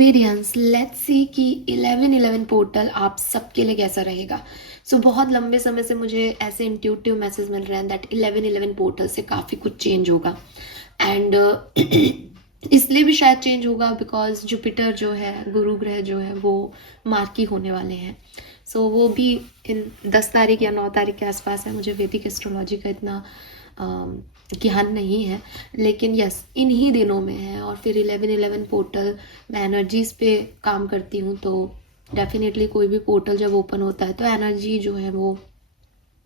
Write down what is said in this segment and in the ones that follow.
Aquarians, let's see कि 1111 portal आप सबके लिए कैसा रहेगा। बहुत लंबे समय से मुझे ऐसे इंट्यूटिव मैसेज मिल रहे हैं दैट 1111 पोर्टल से काफ़ी कुछ चेंज होगा। एंड इसलिए भी शायद चेंज होगा बिकॉज जुपिटर जो है, गुरु ग्रह जो है, वो मार्की होने वाले हैं। वो भी इन 10 तारीख या 9 तारीख के आसपास है। मुझे वैदिक एस्ट्रोलॉजी का इतना ज्ञान नहीं है, लेकिन यस इन्हीं दिनों में है। और फिर 1111 पोर्टल, मैं एनर्जीज पे काम करती हूँ, तो डेफिनेटली कोई भी पोर्टल जब ओपन होता है तो एनर्जी जो है वो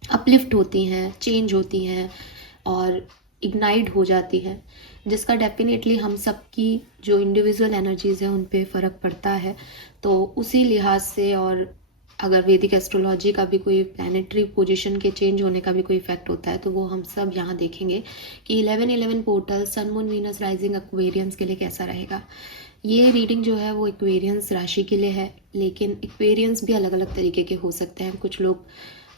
अपलिफ्ट होती हैं, चेंज होती हैं और इग्नाइट हो जाती है, जिसका डेफिनेटली हम सबकी जो इंडिविजुअल एनर्जीज हैं उन पे फ़र्क पड़ता है। तो उसी लिहाज से, और अगर वैदिक एस्ट्रोलॉजी का भी कोई प्लानिटरी पोजीशन के चेंज होने का भी कोई इफेक्ट होता है तो वो हम सब यहाँ देखेंगे कि 1111 portal sun moon Venus rising Aquarians के लिए कैसा रहेगा। ये रीडिंग जो है वो एक्वेरियंस राशि के लिए है, लेकिन एक्वेरियंस भी अलग अलग तरीके के हो सकते हैं। कुछ लोग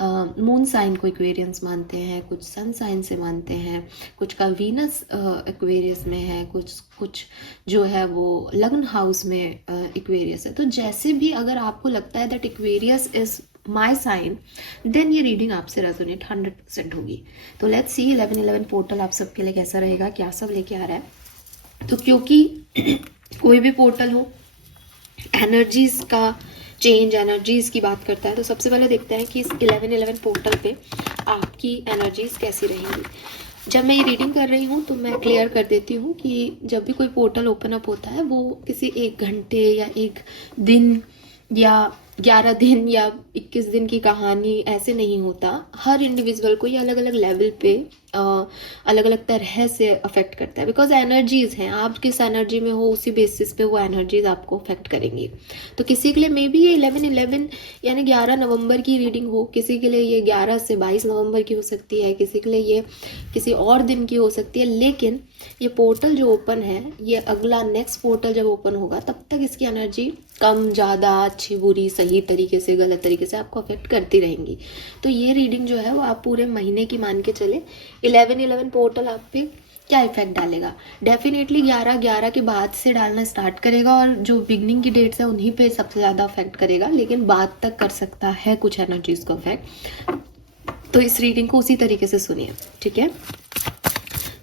मून साइन को एक्वेरियंस मानते हैं, कुछ सन साइन से मानते हैं, कुछ का वीनस एक्वेरियस में है, कुछ जो है वो लग्न हाउस में एक्वेरियस है। तो जैसे भी अगर आपको लगता है that Aquarius is my sign, then ये रीडिंग आपसे रेजोनेट 100% होगी। तो लेट्स सी 1111 पोर्टल आप सबके लिए कैसा रहेगा, क्या सब लेके आ रहा है। तो क्योंकि कोई भी पोर्टल हो एनर्जीज का चेंज, एनर्जीज की बात करता है, तो सबसे पहले देखते हैं कि इस 1111 पोर्टल पे आपकी एनर्जीज कैसी रहेंगी। जब मैं ये रीडिंग कर रही हूँ तो मैं क्लियर कर देती हूँ कि जब भी कोई पोर्टल ओपन अप होता है वो किसी 1 घंटे या 1 दिन या 11 दिन या 21 दिन की कहानी ऐसे नहीं होता। हर इंडिविजुअल को ये अलग अलग लेवल पे अलग अलग तरह से अफेक्ट करता है, बिकॉज एनर्जीज हैं, आप किस एनर्जी में हो उसी बेसिस पे वो एनर्जीज आपको अफेक्ट करेंगी। तो किसी के लिए मे बी ये 1111 यानी 11 नवंबर की रीडिंग हो, किसी के लिए ये 11 से 22 नवंबर की हो सकती है, किसी के लिए ये किसी और दिन की हो सकती है। लेकिन ये पोर्टल जो ओपन है, ये अगला नेक्स्ट पोर्टल जब ओपन होगा तब तक इसकी एनर्जी कम ज़्यादा, अच्छी बुरी, सही तरीके से, गलत तरीके से आपको अफेक्ट करती रहेंगी। तो ये रीडिंग जो है वो आप पूरे महीने की मान के चले 1111 पोर्टल आप पे क्या इफेक्ट डालेगा। डेफिनेटली 11/11 के बाद से डालना स्टार्ट करेगा और जो बिगनिंग की डेट्स है उन्हीं पे सबसे ज़्यादा अफेक्ट करेगा, लेकिन बाद तक कर सकता है कुछ एनर्जीज को अफेक्ट। तो इस रीडिंग को उसी तरीके से सुनिए, ठीक है।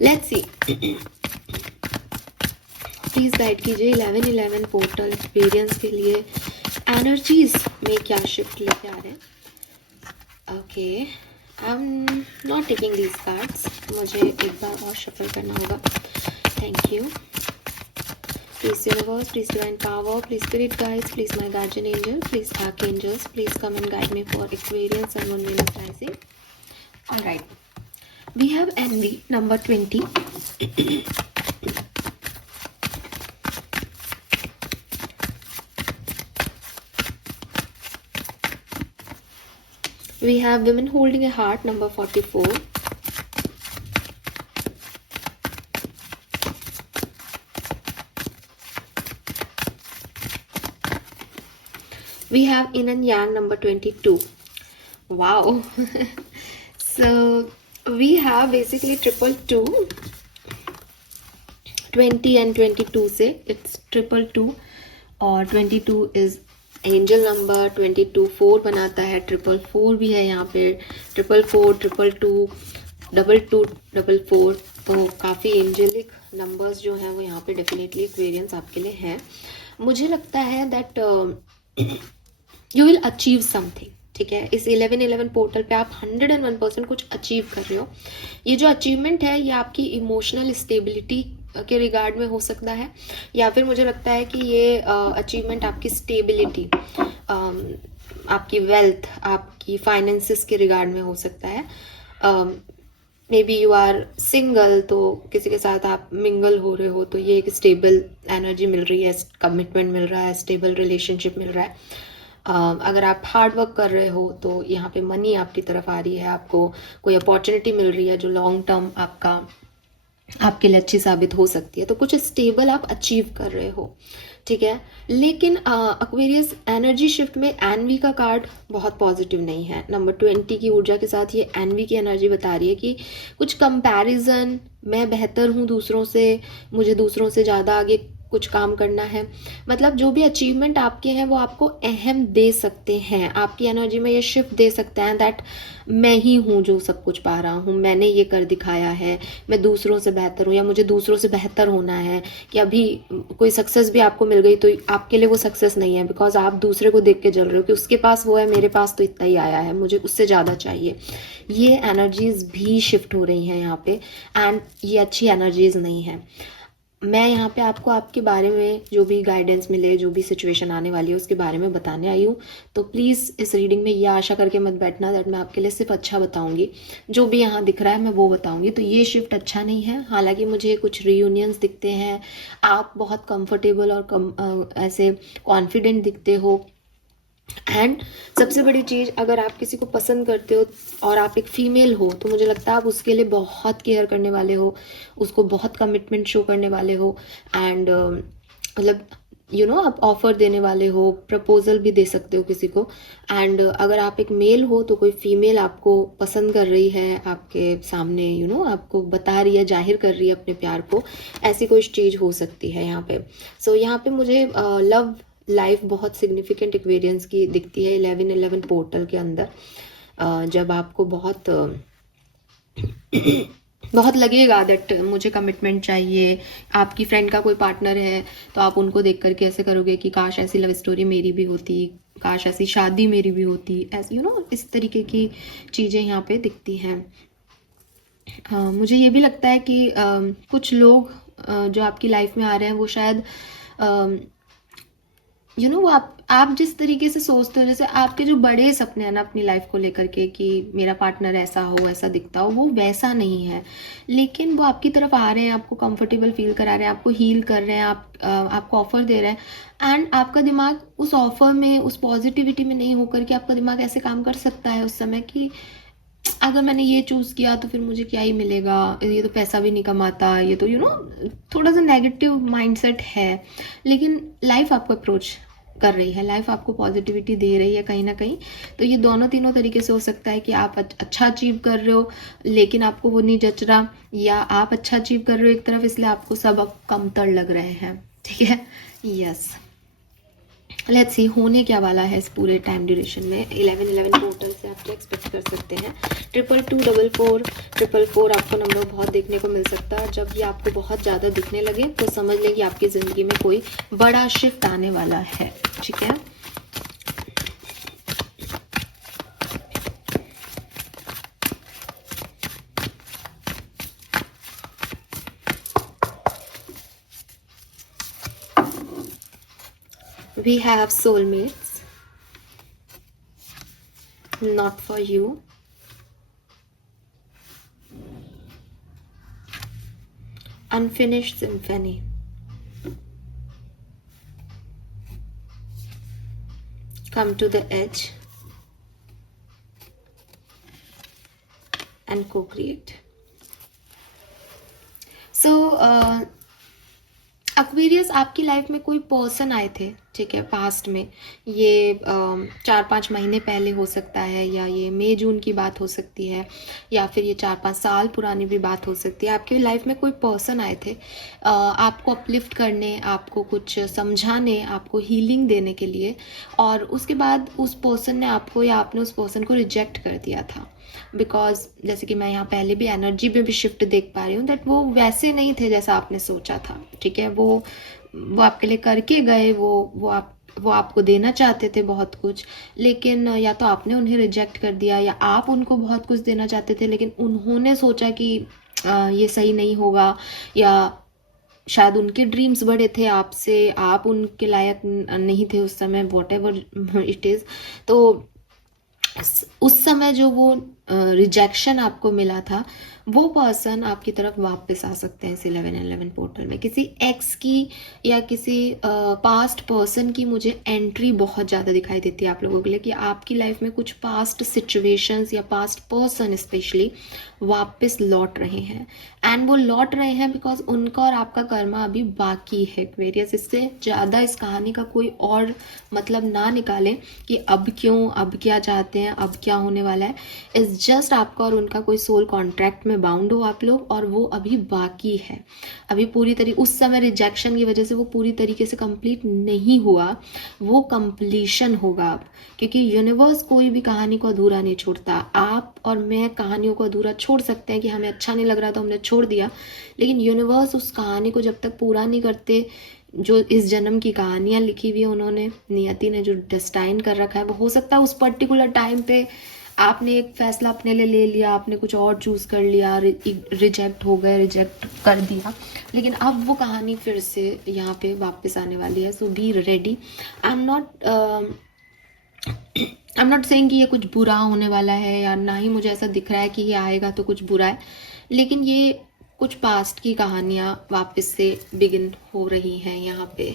लेट्स सी, प्लीज गाइड कीजिए 1111 पोर्टल एक्सपीरियंस के लिए एनर्जीज में क्या शिफ्ट लेके आ रहे हैं। Okay, I am not taking these cards, मुझे एक बार और शफल करना होगा। Thank you. Please universe, please divine power, please spirit guides, please my guardian angel, please archangels, please come and guide me for experience and moon Venus rising. Alright, we have envy number 20. We have women holding a heart number 44. We have yin and yang number 22. Wow. So we have basically 222, 20 and 22 से it's 222 और 22 is angel number, 22 4 बनाता है, 444 भी है यहाँ पे, 444, 222, 22, 444। तो काफ़ी एंजलिक नंबर्स जो हैं वो यहाँ पे डेफिनेटली एक्वेरियंस आपके लिए है। मुझे लगता है that you will achieve something, ठीक है। इस 1111 पोर्टल पे आप 101% कुछ अचीव कर रहे हो। ये जो अचीवमेंट है ये आपकी इमोशनल स्टेबिलिटी के रिगार्ड में हो सकता है, या फिर मुझे लगता है कि ये अचीवमेंट आपकी स्टेबिलिटी, आपकी वेल्थ, आपकी फाइनेंसिस के रिगार्ड में हो सकता है। Maybe you are single, तो किसी के साथ आप मिंगल हो रहे हो, तो ये एक स्टेबल एनर्जी मिल रही है, कमिटमेंट मिल रहा है, स्टेबल रिलेशनशिप मिल रहा है। अगर आप हार्ड वर्क कर रहे हो तो यहाँ पे मनी आपकी तरफ आ रही है, आपको कोई अपॉर्चुनिटी मिल रही है जो लॉन्ग टर्म आपके लिए अच्छी साबित हो सकती है। तो कुछ स्टेबल आप अचीव कर रहे हो, ठीक है। लेकिन एक्वेरियस एनर्जी शिफ्ट में एनवी का कार्ड बहुत पॉजिटिव नहीं है। नंबर 20 की ऊर्जा के साथ ये एनवी की एनर्जी बता रही है कि कुछ कंपैरिजन, मैं बेहतर हूँ दूसरों से, मुझे दूसरों से ज़्यादा आगे कुछ काम करना है, मतलब जो भी अचीवमेंट आपके हैं वो आपको अहम दे सकते हैं, आपकी एनर्जी में ये शिफ्ट दे सकते हैं दैट मैं ही हूँ जो सब कुछ पा रहा हूँ, मैंने ये कर दिखाया है, मैं दूसरों से बेहतर हूँ या मुझे दूसरों से बेहतर होना है। कि अभी कोई सक्सेस भी आपको मिल गई तो आपके लिए वो सक्सेस नहीं है, बिकॉज आप दूसरे को देख के जल रहे हो कि उसके पास वो है, मेरे पास तो इतना ही आया है, मुझे उससे ज़्यादा चाहिए। ये एनर्जीज भी शिफ्ट हो रही हैं यहाँ पे, एंड ये अच्छी एनर्जीज नहीं है। मैं यहाँ पे आपको आपके बारे में जो भी गाइडेंस मिले, जो भी सिचुएशन आने वाली है उसके बारे में बताने आई हूँ। तो प्लीज़ इस रीडिंग में ये आशा करके मत बैठना दैट मैं आपके लिए सिर्फ अच्छा बताऊँगी, जो भी यहाँ दिख रहा है मैं वो बताऊँगी। तो ये शिफ्ट अच्छा नहीं है, हालांकि मुझे कुछ रीयूनियंस दिखते हैं, आप बहुत कंफर्टेबल और ऐसे कॉन्फिडेंट दिखते हो। एंड सबसे बड़ी चीज़, अगर आप किसी को पसंद करते हो और आप एक फीमेल हो तो मुझे लगता है आप उसके लिए बहुत केयर करने वाले हो, उसको बहुत कमिटमेंट शो करने वाले हो, एंड मतलब आप ऑफर देने वाले हो, प्रपोजल भी दे सकते हो किसी को। एंड अगर आप एक मेल हो तो कोई फीमेल आपको पसंद कर रही है, आपके सामने आपको बता रही है, जाहिर कर रही है अपने प्यार को, ऐसी कोई चीज़ हो सकती है यहाँ पे। सो यहाँ पे मुझे लव लाइफ बहुत सिग्निफिकेंट एक्वेरियंस की दिखती है 11-11 पोर्टल के अंदर। जब आपको बहुत बहुत लगेगा दैट मुझे कमिटमेंट चाहिए, आपकी फ्रेंड का कोई पार्टनर है तो आप उनको देख करके ऐसे करोगे कि काश ऐसी लव स्टोरी मेरी भी होती, काश ऐसी शादी मेरी भी होती, ऐसे इस तरीके की चीज़ें यहाँ पे दिखती हैं। मुझे ये भी लगता है कि कुछ लोग जो आपकी लाइफ में आ रहे हैं वो शायद वो आप जिस तरीके से सोचते हो, जैसे आपके जो बड़े सपने हैं ना अपनी लाइफ को लेकर के कि मेरा पार्टनर ऐसा हो, ऐसा दिखता हो, वो वैसा नहीं है, लेकिन वो आपकी तरफ आ रहे हैं, आपको कंफर्टेबल फील करा रहे हैं, आपको हील कर रहे हैं, आपको ऑफर दे रहे हैं। एंड आपका दिमाग उस ऑफर में, उस पॉजिटिविटी में नहीं होकर के आपका दिमाग ऐसे काम कर सकता है उस समय कि अगर मैंने ये चूज़ किया तो फिर मुझे क्या ही मिलेगा, ये तो पैसा भी नहीं कमाता, ये तो थोड़ा सा नेगेटिव माइंडसेट है। लेकिन लाइफ आपको अप्रोच कर रही है, लाइफ आपको पॉजिटिविटी दे रही है कहीं ना कहीं। तो ये दोनों तीनों तरीके से हो सकता है कि आप अच्छा अचीव कर रहे हो लेकिन आपको वो नहीं जच रहा, या आप अच्छा अचीव कर रहे हो एक तरफ इसलिए आपको सब अब कमतर लग रहे हैं। ठीक है, यस, लेट्स सी होने क्या वाला है इस पूरे टाइम ड्यूरेशन में। 11-11 पोर्टल से आप क्या एक्सपेक्ट कर सकते हैं। 222444 आपको नंबर बहुत देखने को मिल सकता है। जब ये आपको बहुत ज़्यादा दिखने लगे तो समझ लें कि आपकी ज़िंदगी में कोई बड़ा शिफ्ट आने वाला है। ठीक है, we have soulmates, not for you. Unfinished symphony. Come to the edge and co-create. So Aquarius, आपकी लाइफ में कोई पर्सन आए थे, ठीक है, पास्ट में, ये 4-5 महीने पहले हो सकता है, या ये मई जून की बात हो सकती है, या फिर ये 4-5 साल पुरानी भी बात हो सकती है। आपके लाइफ में कोई पर्सन आए थे आपको अपलिफ्ट करने, आपको कुछ समझाने, आपको हीलिंग देने के लिए, और उसके बाद उस पर्सन ने आपको या आपने उस पर्सन को रिजेक्ट कर दिया था। बिकॉज जैसे कि मैं यहाँ पहले भी एनर्जी में भी शिफ्ट देख पा रही हूँ दैट वो वैसे नहीं थे जैसा आपने सोचा था। ठीक है, वो आपके लिए करके गए, वो आपको देना चाहते थे बहुत कुछ, लेकिन या तो आपने उन्हें रिजेक्ट कर दिया, या आप उनको बहुत कुछ देना चाहते थे लेकिन उन्होंने सोचा कि ये सही नहीं होगा, या शायद उनके ड्रीम्स बड़े थे आपसे, आप उनके लायक नहीं थे उस समय, वॉट एवर इट इज़। तो उस समय जो वो रिजेक्शन आपको मिला था, वो पर्सन आपकी तरफ वापस आ सकते हैं इस 11-11 पोर्टल में। किसी एक्स की या किसी पास्ट पर्सन की मुझे एंट्री बहुत ज़्यादा दिखाई देती है आप लोगों के लिए, कि आपकी लाइफ में कुछ पास्ट सिचुएशंस या पास्ट पर्सन स्पेशली वापस लौट रहे हैं, एंड वो लौट रहे हैं बिकॉज उनका और आपका कर्मा अभी बाकी है। एक्वेरियस, इससे ज़्यादा इस कहानी का कोई और मतलब ना निकालें कि अब क्यों, अब क्या चाहते हैं अब क्या होने वाला है, इज जस्ट आपका और उनका कोई सोल कॉन्ट्रैक्ट में बाउंड हो आप लोग, और वो अभी बाकी है। अभी पूरी तरीके उस समय रिजेक्शन की वजह से वो पूरी तरीके से कंप्लीट नहीं हुआ, वो कंप्लीशन होगा अब, क्योंकि यूनिवर्स कोई भी कहानी को अधूरा नहीं छोड़ता। आप और मैं कहानियों को अधूरा छोड़ सकते हैं कि हमें अच्छा नहीं लग रहा तो हमने छोड़ दिया, लेकिन यूनिवर्स उस कहानी को जब तक पूरा नहीं करते, जो इस जन्म की कहानियाँ लिखी हुई है उन्होंने, नियति ने जो डिस्टाइन कर रखा है, वो हो सकता है उस पर्टिकुलर टाइम पे आपने एक फैसला अपने लिए ले लिया, आपने कुछ और चूज कर लिया, रिजेक्ट हो गए, रिजेक्ट कर दिया, लेकिन अब वो कहानी फिर से यहाँ पे वापस आने वाली है। So be ready. I am not saying कि ये कुछ बुरा होने वाला है, या ना ही मुझे ऐसा दिख रहा है कि ये आएगा तो कुछ बुरा है, लेकिन ये कुछ पास्ट की कहानियाँ वापस से बिगिन हो रही हैं यहाँ पे,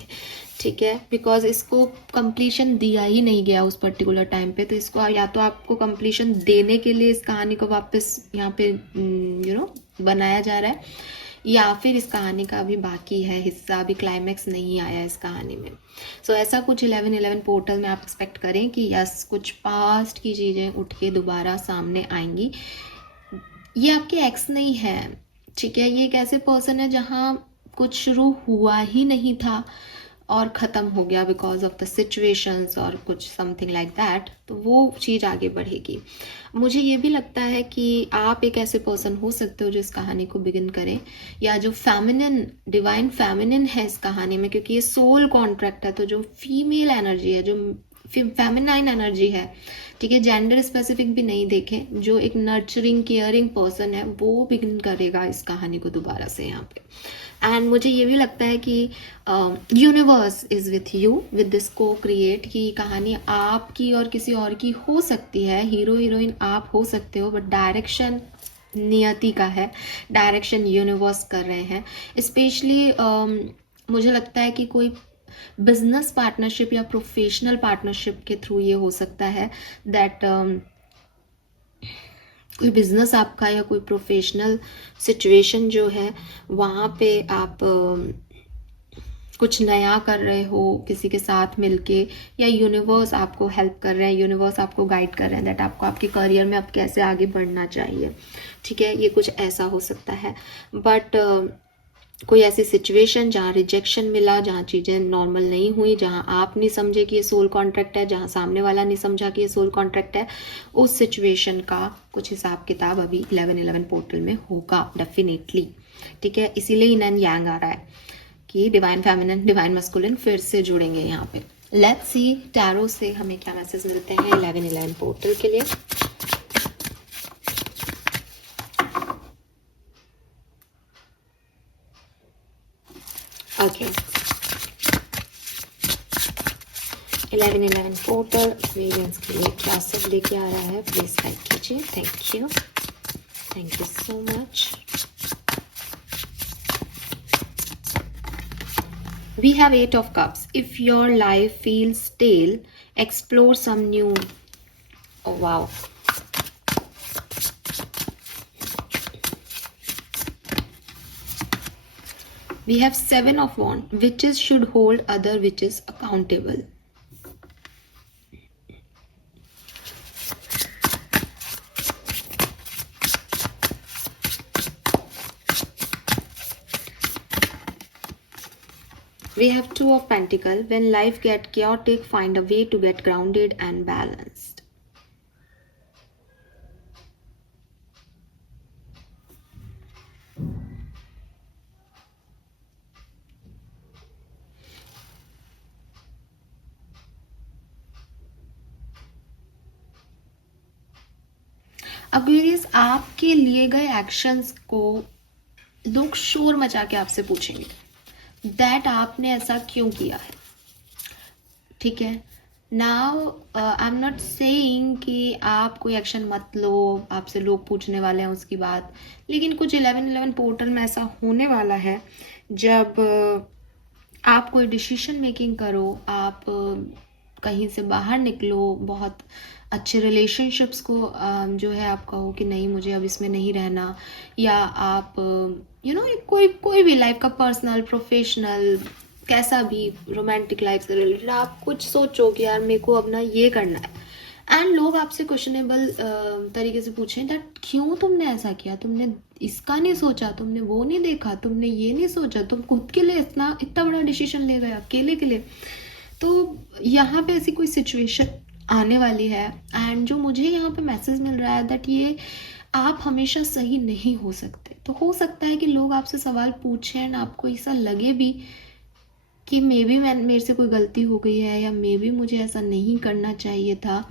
ठीक है, बिकॉज इसको कंप्लीशन दिया ही नहीं गया उस पर्टिकुलर टाइम पे, तो इसको या तो आपको कंप्लीशन देने के लिए इस कहानी को वापस यहाँ पे बनाया जा रहा है, या फिर इस कहानी का अभी बाकी है हिस्सा, अभी क्लाइमैक्स नहीं आया इस कहानी में। सो ऐसा कुछ 11/11 पोर्टल में आप एक्सपेक्ट करें कि यस कुछ पास्ट की चीज़ें उठ के दोबारा सामने आएंगी। ये आपके एक्स नहीं है, ठीक है, ये एक ऐसे पर्सन है जहाँ कुछ शुरू हुआ ही नहीं था और ख़त्म हो गया बिकॉज ऑफ द सिचुएशंस और कुछ समथिंग लाइक दैट, तो वो चीज़ आगे बढ़ेगी। मुझे ये भी लगता है कि आप एक ऐसे पर्सन हो सकते हो जो इस कहानी को बिगिन करें, या जो फेमिनिन, डिवाइन फेमिनिन है इस कहानी में, क्योंकि ये सोल कॉन्ट्रैक्ट है, तो जो फीमेल एनर्जी है, जो फेमिनाइन एनर्जी है, ठीक है, जेंडर स्पेसिफिक भी नहीं देखें, जो एक नर्चरिंग केयरिंग पर्सन है वो बिगिन करेगा इस कहानी को दोबारा से यहाँ पे। एंड मुझे ये भी लगता है कि universe is with you with this को क्रिएट, की कहानी आपकी और किसी और की हो सकती है, हीरो हीरोइन आप हो सकते हो, बट डायरेक्शन नियति का है, डायरेक्शन यूनिवर्स कर रहे हैं। स्पेशली मुझे लगता है कि कोई बिजनेस पार्टनरशिप या प्रोफेशनल पार्टनरशिप के थ्रू ये हो सकता है दैट कोई बिजनेस आपका या कोई प्रोफेशनल सिचुएशन जो है वहाँ पे आप कुछ नया कर रहे हो किसी के साथ मिलके, या यूनिवर्स आपको हेल्प कर रहे हैं, यूनिवर्स आपको गाइड कर रहे हैं दैट आपको आपके करियर में अब कैसे आगे बढ़ना चाहिए, ठीक है, ये कुछ ऐसा हो सकता है। बट कोई ऐसी सिचुएशन जहाँ रिजेक्शन मिला, जहाँ चीज़ें नॉर्मल नहीं हुई, जहाँ आप नहीं समझे कि ये सोल कॉन्ट्रैक्ट है, जहाँ सामने वाला नहीं समझा कि ये सोल कॉन्ट्रैक्ट है, उस सिचुएशन का कुछ हिसाब किताब अभी 11/11 पोर्टल में होगा डेफिनेटली, ठीक है। इसीलिए इन एंड यांग आ रहा है कि डिवाइन फेमिनिन डिवाइन मस्कुलिन फिर से जुड़ेंगे यहाँ पे। लेट्स सी टैरो से हमें क्या मैसेज मिलते हैं 11/11 पोर्टल के लिए। ओके, 11/11 पोर्टल एक्सपीरियंस के लिए क्या सब लेके आ रहा है, प्लीज लाइक कीजिए, thank you so much. We have 8 of Cups. If your life feels stale, explore some new. Oh wow. We have 7 of Wands. Witches should hold other witches accountable. We have 2 of Pentacles. When life gets chaotic, find a way to get grounded and balanced. Aquarius, आपके लिए गए actions को लोग शोर मचा के आपसे पूछेंगे दैट आपने ऐसा क्यों किया है, ठीक है। Now I am not saying कि आप कोई एक्शन मत लो, आपसे लोग पूछने वाले हैं उसकी बात, लेकिन कुछ 11/11 पोर्टल में ऐसा होने वाला है जब आप कोई डिसीजन मेकिंग करो, आप कहीं से बाहर निकलो, बहुत अच्छे रिलेशनशिप्स को जो है आप कहो कि नहीं मुझे अब इसमें नहीं रहना, या आप कोई भी लाइफ का पर्सनल प्रोफेशनल कैसा भी रोमांटिक लाइफ से रिलेटेड आप कुछ सोचो कि यार मेरे को अब ना ये करना है, एंड लोग आपसे क्वेश्चनेबल तरीके से पूछें दैट क्यों तुमने ऐसा किया, तुमने इसका नहीं सोचा, तुमने वो नहीं देखा, तुमने ये नहीं सोचा, तुम खुद के लिए इतना इतना बड़ा डिसीजन ले गए अकेले के लिए। तो यहाँ पे ऐसी कोई सिचुएशन आने वाली है एंड जो मुझे यहाँ पे मैसेज मिल रहा है दैट ये आप हमेशा सही नहीं हो सकते। तो हो सकता है कि लोग आपसे सवाल पूछें एंड आपको ऐसा लगे भी कि मे बी मेरे से कोई गलती हो गई है या मे बी मुझे ऐसा नहीं करना चाहिए था,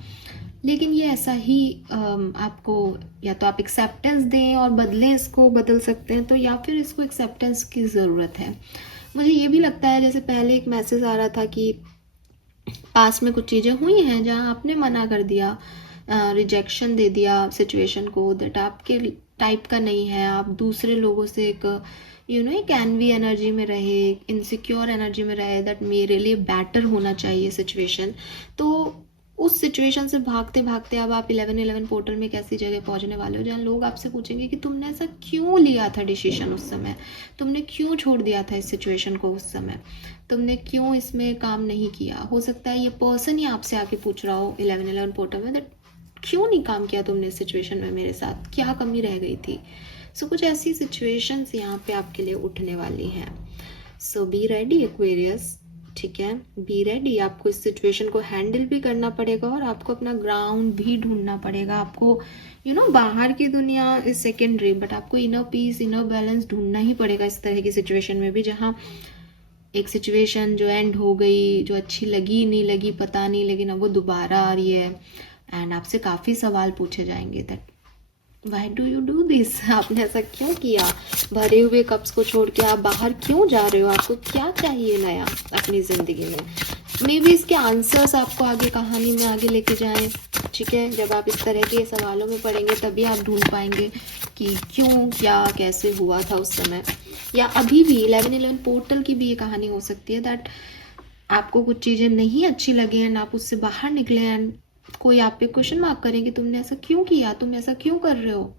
लेकिन ये ऐसा ही आपको या तो आप एक्सेप्टेंस दें और बदलें, इसको बदल सकते हैं तो, या फिर इसको एक्सेप्टेंस की ज़रूरत है। मुझे ये भी लगता है जैसे पहले एक मैसेज आ रहा था कि पास में कुछ चीज़ें हुई हैं जहाँ आपने मना कर दिया, रिजेक्शन दे दिया सिचुएशन को, दैट आपके टाइप का नहीं है, आप दूसरे लोगों से एक एक एनवी एनर्जी में रहे, इनसिक्योर एनर्जी में रहे दैट मेरे लिए बेटर होना चाहिए सिचुएशन। तो उस सिचुएशन से भागते भागते अब आप 1111 पोर्टल में एक ऐसी जगह पहुंचने वाले हो जहाँ लोग आपसे पूछेंगे कि तुमने ऐसा क्यों लिया था डिसीजन उस समय, तुमने क्यों छोड़ दिया था इस सिचुएशन को उस समय, तुमने क्यों इसमें काम नहीं किया। हो सकता है ये पर्सन ही आपसे आके पूछ रहा हो 1111 पोर्टल में दैट क्यों नहीं काम किया तुमने इस सिचुएशन में, मेरे साथ क्या कमी रह गई थी। सो कुछ ऐसी सिचुएशंस यहाँ पे आपके लिए उठने वाली हैं। सो बी रेडी एक्वेरियस, ठीक है, बी रेडी। आपको इस सिचुएशन को हैंडल भी करना पड़ेगा और आपको अपना ग्राउंड भी ढूंढना पड़ेगा। आपको बाहर की दुनिया इज सेकेंडरी, बट आपको इनर पीस, इनर बैलेंस ढूंढना ही पड़ेगा इस तरह की सिचुएशन में भी, जहाँ एक सिचुएशन जो एंड हो गई, जो अच्छी लगी नहीं लगी पता नहीं, लेकिन अब वो दोबारा आ रही है एंड आपसे काफ़ी सवाल पूछे जाएंगे that why do you do this, आपने ऐसा क्यों किया, भरे हुए कप्स को छोड़ के आप बाहर क्यों जा रहे हो, आपको क्या चाहिए नया अपनी ज़िंदगी में। मे बी इसके आंसर्स आपको आगे कहानी में आगे लेके जाएं, ठीक है। जब आप इस तरह के सवालों में पड़ेंगे तभी आप ढूंढ पाएंगे कि क्यों, क्या, कैसे हुआ था उस समय। या अभी भी 1111 पोर्टल की भी ये कहानी हो सकती है दैट आपको कुछ चीज़ें नहीं अच्छी लगी एंड आप उससे बाहर निकले एंड कोई आप पे क्वेश्चन मार्क करे कि तुमने ऐसा क्यों किया, तुम ऐसा क्यों कर रहे हो,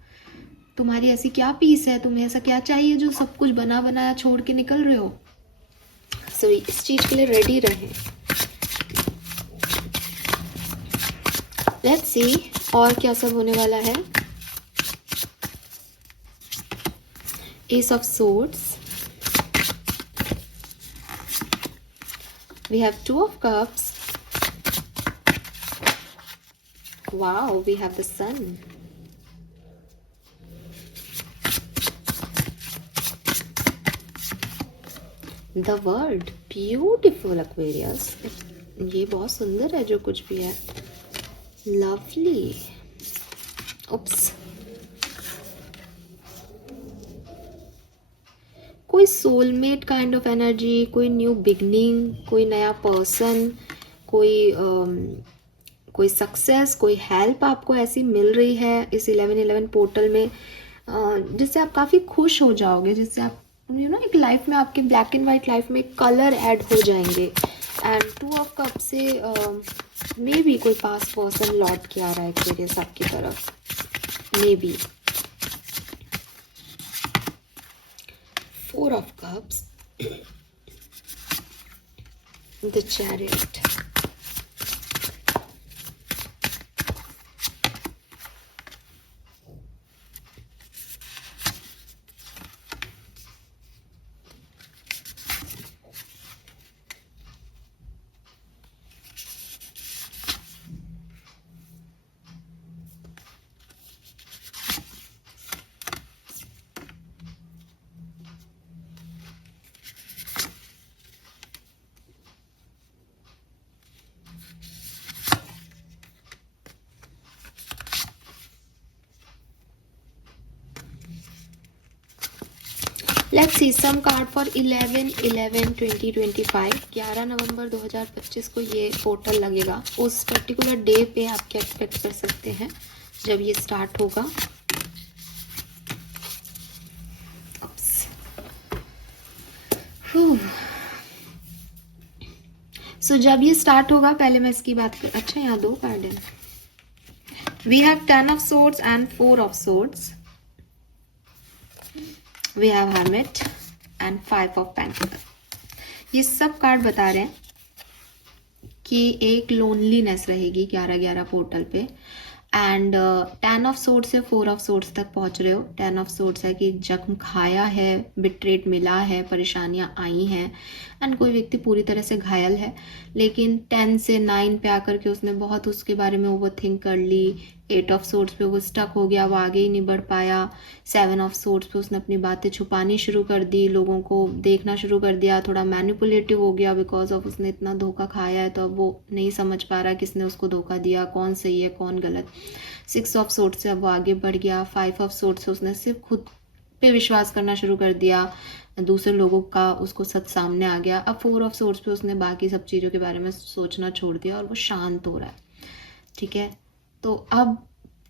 तुम्हारी ऐसी क्या पीस है, तुम्हें ऐसा क्या चाहिए जो सब कुछ बना बनाया छोड़ के निकल रहे हो। सो इस चीज के लिए रेडी रहें। लेट्स सी और क्या सब होने वाला है। S of swords, we have 2 of cups, wow, we have the sun, the world, beautiful Aquarius, ये बहुत सुंदर है जो कुछ भी है, lovely, उप्स, कोई सोलमेट काइंड ऑफ एनर्जी, कोई न्यू बिगनिंग, कोई नया पर्सन, कोई सक्सेस, कोई हेल्प आपको ऐसी मिल रही है इस 1111 पोर्टल में जिससे आप काफ़ी खुश हो जाओगे, जिससे आप एक लाइफ में, आपके ब्लैक एंड वाइट लाइफ में कलर ऐड हो जाएंगे। एंड 2 ऑफ कप से मे बी कोई पास पर्सन लौट के आ रहा है एक्वेरियस आपकी तरफ, maybe. 4 of cups, the chariot, let's see some card for 11/11/2025। 11 नवंबर 2025 को ये पोर्टल लगेगा। उस पर्टिकुलर डे पे आप क्या एक्सपेक्ट कर सकते हैं जब ये स्टार्ट होगा। सो जब ये स्टार्ट होगा, पहले मैं इसकी बात कर, अच्छा यहाँ 2 कार्ड है। We have 10 of swords and 4 of swords, we have hermit and 5 of pentacles। ये सब कार्ड बता रहे हैं कि एक लोनलीनेस रहेगी 11-11 पोर्टल पे। एंड 10 ऑफ सोर्ट्स से 4 ऑफ सोर्ट्स तक पहुंच रहे हो। 10 ऑफ सोर्ट्स है कि जख्म खाया है, बिट्रेट मिला है, परेशानियां आई हैं, एंड कोई व्यक्ति पूरी तरह से घायल है। लेकिन 10 से 9 पे आकर के उसने बहुत उसके बारे में ओवर थिंक कर ली। 8 ऑफ सोर्ट्स पे वो स्टक हो गया, वो आगे ही नहीं बढ़ पाया। 7 ऑफ सोर्ट्स पे उसने अपनी बातें छुपानी शुरू कर दी, लोगों को देखना शुरू कर दिया, थोड़ा मैनिपुलेटिव हो गया बिकॉज ऑफ उसने इतना धोखा खाया है, तो अब वो नहीं समझ पा रहा किसने उसको धोखा दिया, कौन सही है कौन गलत। 6 ऑफ सोर्ट्स से अब वो आगे बढ़ गया। 5 ऑफ सोर्ट्स से उसने सिर्फ खुद पे विश्वास करना शुरू कर दिया, दूसरे लोगों का उसको सच सामने आ गया। अब 4 ऑफ सोर्ट्स पे उसने बाकी सब चीज़ों के बारे में सोचना छोड़ दिया और वो शांत हो रहा है। ठीक है, तो अब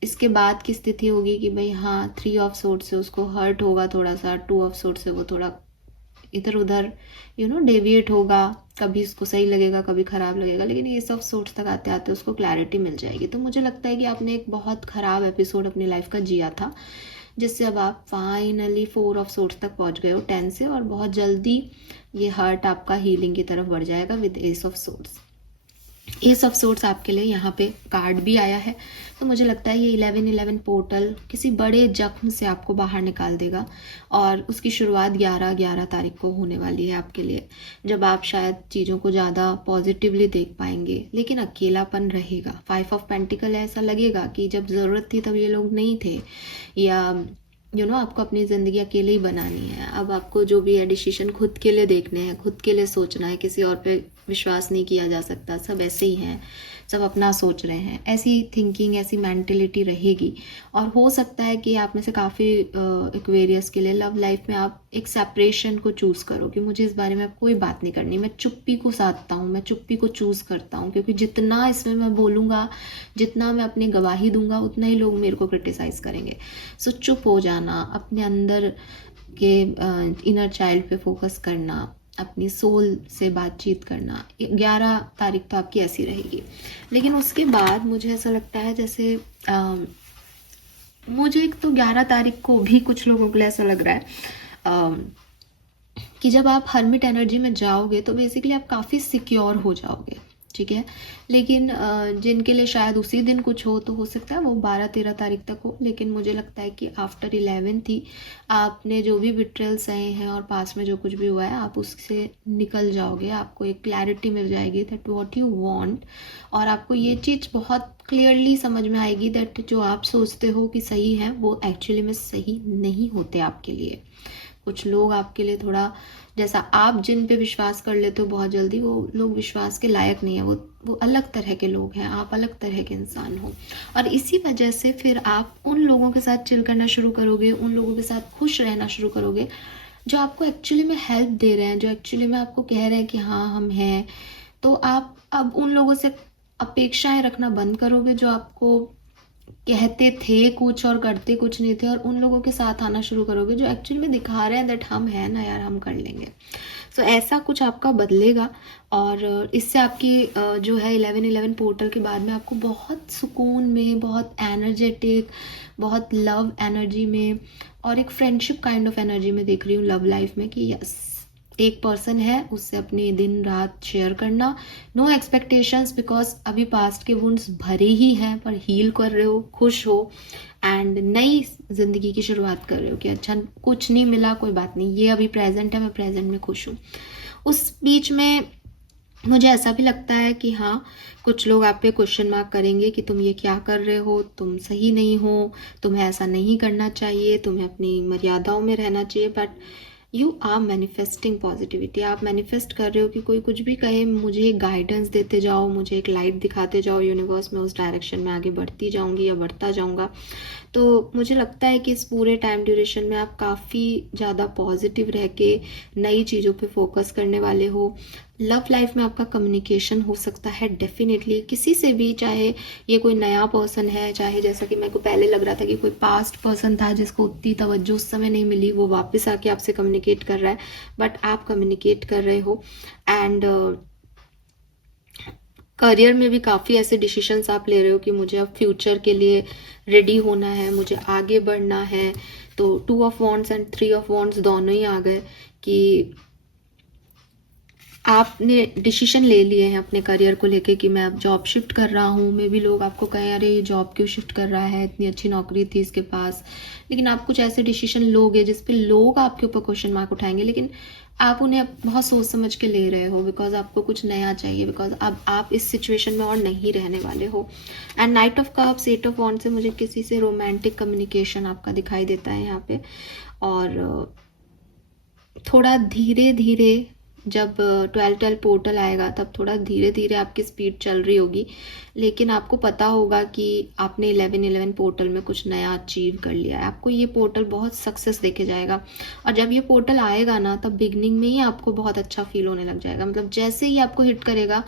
इसके बाद की स्थिति होगी कि भाई हाँ, 3 ऑफ सोर्ट से उसको हर्ट होगा थोड़ा सा, 2 ऑफ सोर्ट से वो थोड़ा इधर उधर डेविएट होगा, कभी उसको सही लगेगा कभी खराब लगेगा, लेकिन एस ऑफ सोर्ट्स तक आते आते उसको क्लैरिटी मिल जाएगी। तो मुझे लगता है कि आपने एक बहुत ख़राब एपिसोड अपनी लाइफ का जिया था, जिससे अब आप फाइनली 4 ऑफ सोर्ट्स तक पहुंच गए हो 10 से, और बहुत जल्दी ये हर्ट आपका हीलिंग की तरफ बढ़ जाएगा with S of sorts. S of sorts आपके लिए यहाँ पे कार्ड भी आया है, तो मुझे लगता है ये 11-11 पोर्टल किसी बड़े जख्म से आपको बाहर निकाल देगा, और उसकी शुरुआत 11-11 तारीख को होने वाली है आपके लिए, जब आप शायद चीज़ों को ज़्यादा पॉजिटिवली देख पाएंगे, लेकिन अकेलापन रहेगा। 5 ऑफ पेंटिकल है, ऐसा लगेगा कि जब ज़रूरत थी तब ये लोग नहीं थे, या आपको अपनी ज़िंदगी अकेले ही बनानी है। अब आपको जो भी है डिसीजन खुद के लिए देखने हैं, खुद के लिए सोचना है, किसी और पे विश्वास नहीं किया जा सकता। सब ऐसे ही हैं, सब अपना सोच रहे हैं, ऐसी थिंकिंग, ऐसी मेंटेलिटी रहेगी। और हो सकता है कि आप में से काफ़ी एक्वेरियस के लिए लव लाइफ में आप एक सेपरेशन को चूज़ करो कि मुझे इस बारे में कोई बात नहीं करनी, मैं चुप्पी को साधता हूँ, मैं चुप्पी को चूज़ करता हूँ, क्योंकि जितना इसमें मैं बोलूँगा, जितना मैं अपनी गवाही दूंगा, उतना ही लोग मेरे को क्रिटिसाइज़ करेंगे। सो चुप हो जाना, अपने अंदर के इनर चाइल्ड पे फोकस करना, अपनी सोल से बातचीत करना। 11 तारीख तो आपकी ऐसी रहेगी, लेकिन उसके बाद मुझे ऐसा लगता है जैसे मुझे एक तो 11 तारीख को भी कुछ लोगों के लिए ऐसा लग रहा है कि जब आप हर्मिट एनर्जी में जाओगे तो बेसिकली आप काफ़ी सिक्योर हो जाओगे। ठीक है, लेकिन जिनके लिए शायद उसी दिन कुछ हो, तो हो सकता है वो 12-13 तारीख तक हो, लेकिन मुझे लगता है कि आफ्टर 11 ही आपने जो भी बिट्रेल सहे हैं और पास में जो कुछ भी हुआ है, आप उससे निकल जाओगे, आपको एक क्लैरिटी मिल जाएगी दैट व्हाट यू वांट, और आपको ये चीज़ बहुत क्लियरली समझ में आएगी दैट जो आप सोचते हो कि सही है वो एक्चुअली में सही नहीं होते आपके लिए। कुछ लोग आपके लिए थोड़ा, जैसा आप जिन पे विश्वास कर लेते हो बहुत जल्दी, वो लोग विश्वास के लायक नहीं है, वो अलग तरह के लोग हैं, आप अलग तरह के इंसान हो, और इसी वजह से फिर आप उन लोगों के साथ चिल करना शुरू करोगे, उन लोगों के साथ खुश रहना शुरू करोगे जो आपको एक्चुअली में हेल्प दे रहे हैं, जो एक्चुअली में आपको कह रहे हैं कि हाँ हम हैं। तो आप अब उन लोगों से अपेक्षाएं रखना बंद करोगे जो आपको कहते थे कुछ और करते कुछ नहीं थे, और उन लोगों के साथ आना शुरू करोगे जो एक्चुअली में दिखा रहे हैं दैट हम हैं ना यार, हम कर लेंगे। सो ऐसा कुछ आपका बदलेगा, और इससे आपकी जो है 11-11 पोर्टल के बाद में आपको बहुत सुकून में, बहुत एनर्जेटिक, बहुत लव एनर्जी में, और एक फ्रेंडशिप काइंड ऑफ एनर्जी में देख रही हूँ लव लाइफ में, कि यस एक पर्सन है, उससे अपनी दिन रात शेयर करना, नो एक्सपेक्टेशंस, बिकॉज अभी पास्ट के वुंड्स भरे ही हैं, पर हील कर रहे हो, खुश हो, एंड नई जिंदगी की शुरुआत कर रहे हो कि अच्छा कुछ नहीं मिला कोई बात नहीं, ये अभी प्रेजेंट है, मैं प्रेजेंट में खुश हूँ। उस बीच में मुझे ऐसा भी लगता है कि हाँ, कुछ लोग आप पे क्वेश्चन मार्क करेंगे कि तुम ये क्या कर रहे हो, तुम सही नहीं हो, तुम्हें ऐसा नहीं करना चाहिए, तुम्हें अपनी मर्यादाओं में रहना चाहिए, but you are manifesting positivity. आप मैनिफेस्ट कर रहे हो कि कोई कुछ भी कहे, मुझे एक गाइडेंस देते जाओ, मुझे एक लाइट दिखाते जाओ यूनिवर्स में, उस डायरेक्शन में आगे बढ़ती जाऊंगी या बढ़ता जाऊंगा। तो मुझे लगता है कि इस पूरे टाइम ड्यूरेशन में आप काफ़ी ज़्यादा पॉजिटिव रह के नई चीज़ों पे फोकस करने वाले हो। लव लाइफ में आपका कम्युनिकेशन हो सकता है डेफिनेटली किसी से भी, चाहे ये कोई नया पर्सन है, चाहे जैसा कि मेरे को पहले लग रहा था कि कोई पास्ट पर्सन था जिसको उतनी तवज्जो उस समय नहीं मिली, वो वापस आके आपसे कम्युनिकेट कर रहा है, बट आप कम्युनिकेट कर रहे हो। एंड करियर में भी काफ़ी ऐसे डिसीजंस आप ले रहे हो कि मुझे अब फ्यूचर के लिए रेडी होना है, मुझे आगे बढ़ना है। तो 2 of wands and 3 of wands दोनों ही आ गए कि आपने डिसीजन ले लिए हैं अपने करियर को लेके कि मैं अब जॉब शिफ्ट कर रहा हूँ। मे बी लोग आपको कहें अरे ये जॉब क्यों शिफ्ट कर रहा है, इतनी अच्छी नौकरी थी इसके पास। लेकिन आप कुछ ऐसे डिसीजन लोगे जिस पे लोग आपके ऊपर क्वेश्चन मार्क उठाएंगे, लेकिन आप उन्हें बहुत सोच समझ के ले रहे हो, बिकॉज आपको कुछ नया चाहिए, बिकॉज अब आप इस सिचुएशन में और नहीं रहने वाले हो। And knight of cups, eight of wand से मुझे किसी से रोमांटिक कम्युनिकेशन आपका दिखाई देता है यहाँ पे। और थोड़ा धीरे धीरे जब 12 पोर्टल आएगा तब थोड़ा धीरे धीरे आपकी स्पीड चल रही होगी, लेकिन आपको पता होगा कि आपने 11 पोर्टल में कुछ नया अचीव कर लिया है। आपको ये पोर्टल बहुत सक्सेस देके जाएगा, और जब ये पोर्टल आएगा ना तब बिगनिंग में ही आपको बहुत अच्छा फील होने लग जाएगा। मतलब जैसे ही आपको हिट करेगा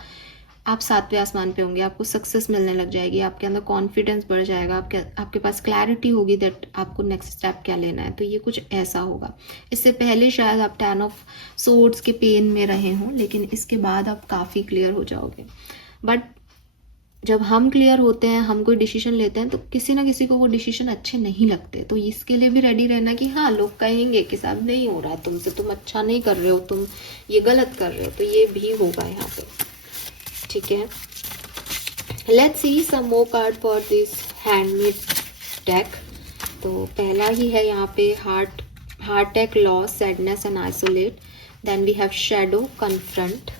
आप 7वें आसमान पे होंगे, आपको सक्सेस मिलने लग जाएगी, आपके अंदर कॉन्फिडेंस बढ़ जाएगा, आपके पास क्लैरिटी होगी दैट आपको नेक्स्ट स्टेप क्या लेना है। तो ये कुछ ऐसा होगा। इससे पहले शायद आप 10 ऑफ सोर्ड्स के पेन में रहे हों, लेकिन इसके बाद आप काफ़ी क्लियर हो जाओगे। बट जब हम क्लियर होते हैं, हम कोई डिसीजन लेते हैं, तो किसी ना किसी को वो डिसीजन अच्छे नहीं लगते। तो इसके लिए भी रेडी रहना कि हाँ, लोग कहेंगे कि साहब नहीं हो रहा है तुमसे, तुम अच्छा नहीं कर रहे हो, तुम ये गलत कर रहे हो। तो ये भी होगा यहाँ पे, ठीक है। Let's see some more card for this handmade deck. तो पहला ही है यहाँ पे heart attack, loss, sadness and isolate. Then we have shadow, confront.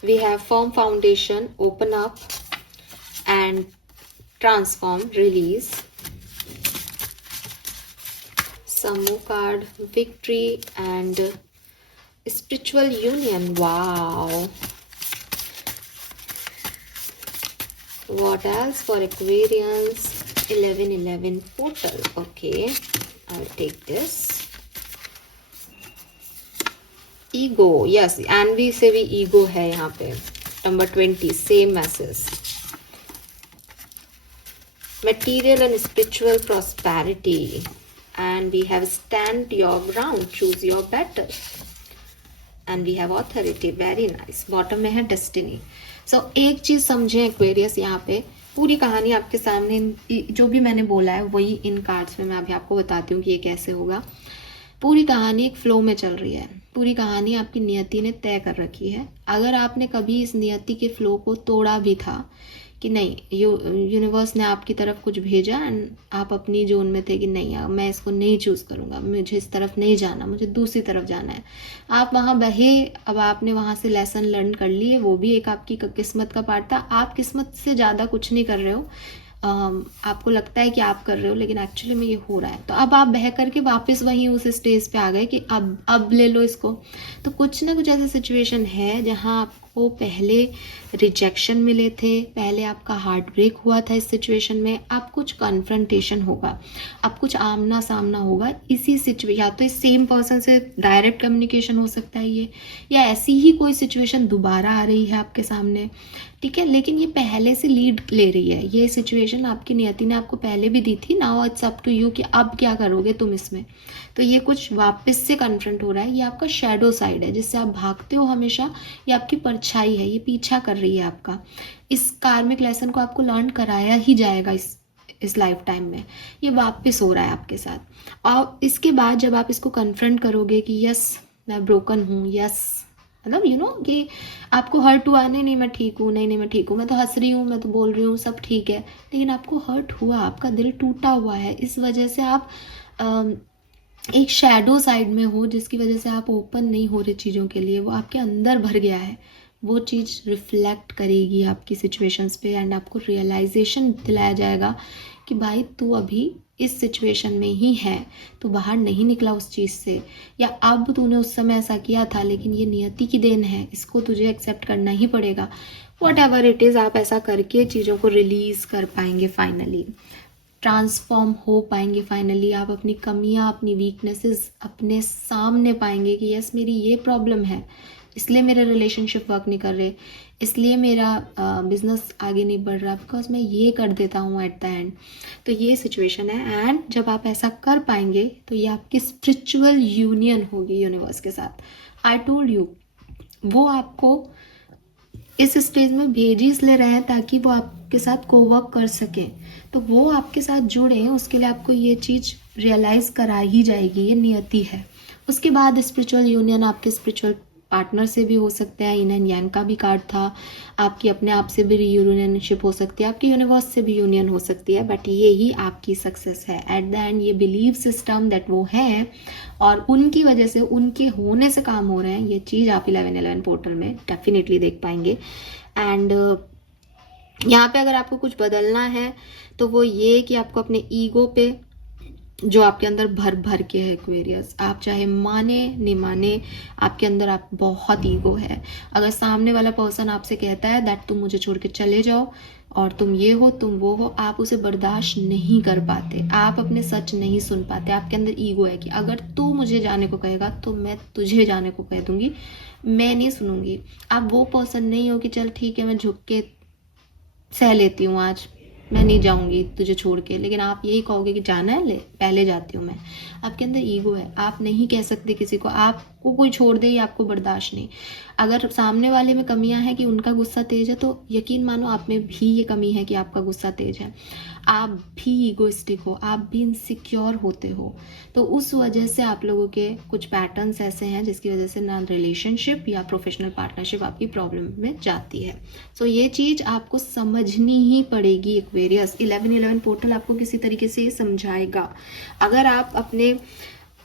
We have firm foundation, open up and transform, release. Some more card, victory and spiritual union. Wow. What else for Aquarians? 11 portal. Okay, I'll take this. Ego, yes, envy से भी ego है यहाँ पे। Number 20, same message. Material and spiritual prosperity and we have stand your ground, choose your battle and we have authority. Very nice. Bottom में है destiny. सो एक चीज समझें एक्वेरियस, यहाँ पे पूरी कहानी आपके सामने, जो भी मैंने बोला है वही इन कार्ड्स में मैं अभी आपको बताती हूँ कि ये कैसे होगा। पूरी कहानी एक फ्लो में चल रही है, पूरी कहानी आपकी नियति ने तय कर रखी है। अगर आपने कभी इस नियति के फ्लो को तोड़ा भी था कि नहीं, यूनिवर्स ने आपकी तरफ कुछ भेजा एंड आप अपनी जोन में थे कि नहीं, मैं इसको नहीं चूज करूंगा, मुझे इस तरफ नहीं जाना, मुझे दूसरी तरफ जाना है, आप वहां बहे। अब आपने वहां से लेसन लर्न कर लिए, वो भी एक आपकी किस्मत का पार्ट था। आप किस्मत से ज़्यादा कुछ नहीं कर रहे हो, आपको लगता है कि आप कर रहे हो, लेकिन एक्चुअली में ये हो रहा है। तो अब आप बह करके वापस वहीं उस स्टेज पे आ गए कि अब ले लो इसको। तो कुछ ना कुछ ऐसे सिचुएशन है जहां आपको पहले रिजेक्शन मिले थे, पहले आपका हार्ट ब्रेक हुआ था। इस सिचुएशन में अब कुछ कन्फ्रंटेशन होगा, अब कुछ आमना सामना होगा इसी सिचुएशन। या तो इस सेम पर्सन से डायरेक्ट कम्युनिकेशन हो सकता है ये, या ऐसी ही कोई सिचुएशन दोबारा आ रही है आपके सामने, ठीक है। लेकिन ये पहले से लीड ले रही है, ये सिचुएशन आपकी नियति ने आपको पहले भी दी थी। Now it's up to you कि अब क्या करोगे तुम इसमें। तो ये कुछ वापस से कन्फ्रंट हो रहा है। ये आपका शैडो साइड है जिससे आप भागते हो हमेशा, ये आपकी परछाई है, ये पीछा कर रही है आपका। इस कार्मिक लेसन को आपको लर्न कराया ही जाएगा इस लाइफ टाइम में। ये वापस हो रहा है आपके साथ। और इसके बाद जब आप इसको कन्फ्रंट करोगे कि यस मैं ब्रोकन हूँ, यस मतलब यू नो कि आपको हर्ट हुआ, नहीं मैं ठीक हूँ, नहीं मैं ठीक हूँ, मैं तो हंस रही हूँ, मैं तो बोल रही हूँ, सब ठीक है, लेकिन आपको हर्ट हुआ, आपका दिल टूटा हुआ है। इस वजह से आप एक शैडो साइड में हो, जिसकी वजह से आप ओपन नहीं हो रहे चीज़ों के लिए, वो आपके अंदर भर गया है। वो चीज़ रिफ्लेक्ट करेगी आपकी सिचुएशंस पे एंड आपको रियलाइजेशन दिलाया जाएगा कि भाई तू अभी इस सिचुएशन में ही है, तो बाहर नहीं निकला उस चीज़ से, या अब तूने उस समय ऐसा किया था, लेकिन ये नियति की देन है, इसको तुझे एक्सेप्ट करना ही पड़ेगा। वॉट एवर इट इज़, आप ऐसा करके चीज़ों को रिलीज कर पाएंगे, फाइनली ट्रांसफॉर्म हो पाएंगे। फाइनली आप अपनी कमियां, अपनी वीकनेसेस अपने सामने पाएंगे कि यस मेरी ये प्रॉब्लम है, इसलिए मेरे रिलेशनशिप वर्क नहीं कर रहे, इसलिए मेरा बिजनेस आगे नहीं बढ़ रहा, बिकॉज मैं ये कर देता हूँ एट द एंड। तो ये सिचुएशन है। एंड जब आप ऐसा कर पाएंगे तो ये आपकी स्पिरिचुअल यूनियन होगी यूनिवर्स के साथ। आई टोल्ड यू, वो आपको इस स्टेज में भेज ही इसलिए रहे हैं ताकि वो आपके साथ कोवर्क कर सके, तो वो आपके साथ जुड़े, उसके लिए आपको ये चीज़ रियलाइज़ करा ही जाएगी, ये नियति है। उसके बाद स्पिरिचुअल यूनियन आपके स्पिरिचुअल पार्टनर से भी हो सकता है, yin एंड yang का भी कार्ड था, आपकी अपने आप से भी रीयूनियनशिप हो सकती है, आपकी यूनिवर्स से भी यूनियन हो सकती है, बट ये ही आपकी सक्सेस है एट द एंड। ये बिलीव सिस्टम दैट वो है और उनकी वजह से, उनके होने से काम हो रहे हैं, ये चीज़ आप 1111 पोर्टल में डेफिनेटली देख पाएंगे। एंड यहाँ पे अगर आपको कुछ बदलना है तो वो ये कि आपको अपने ईगो पे, जो आपके अंदर भर भर के है एक्वेरियस, आप चाहे माने नहीं माने, आपके अंदर आप बहुत ईगो है। अगर सामने वाला पर्सन आपसे कहता है दैट तुम मुझे छोड़ के चले जाओ और तुम ये हो तुम वो हो, आप उसे बर्दाश्त नहीं कर पाते, आप अपने सच नहीं सुन पाते। आपके अंदर ईगो है कि अगर तू मुझे जाने को कहेगा तो मैं तुझे जाने को कह दूंगी, मैं नहीं सुनूंगी। आप वो पर्सन नहीं हो कि चल ठीक है मैं झुक के सह लेती हूँ, आज मैं नहीं जाऊंगी तुझे छोड़ के, लेकिन आप यही कहोगे कि जाना है ले पहले जाती हूँ मैं। आपके अंदर ईगो है, आप नहीं कह सकते किसी को, आपको कोई छोड़ दे ये आपको बर्दाश्त नहीं। अगर सामने वाले में कमियां हैं कि उनका गुस्सा तेज है, तो यकीन मानो आप में भी ये कमी है कि आपका गुस्सा तेज है, आप भी ईगोइस्टिक हो, आप भी इनसिक्योर होते हो। तो उस वजह से आप लोगों के कुछ पैटर्न्स ऐसे हैं जिसकी वजह से ना रिलेशनशिप या प्रोफेशनल पार्टनरशिप आपकी प्रॉब्लम में जाती है। सो ये चीज़ आपको समझनी ही पड़ेगी एक्वेरियस। 1111 पोर्टल आपको किसी तरीके से ये समझाएगा। अगर आप अपने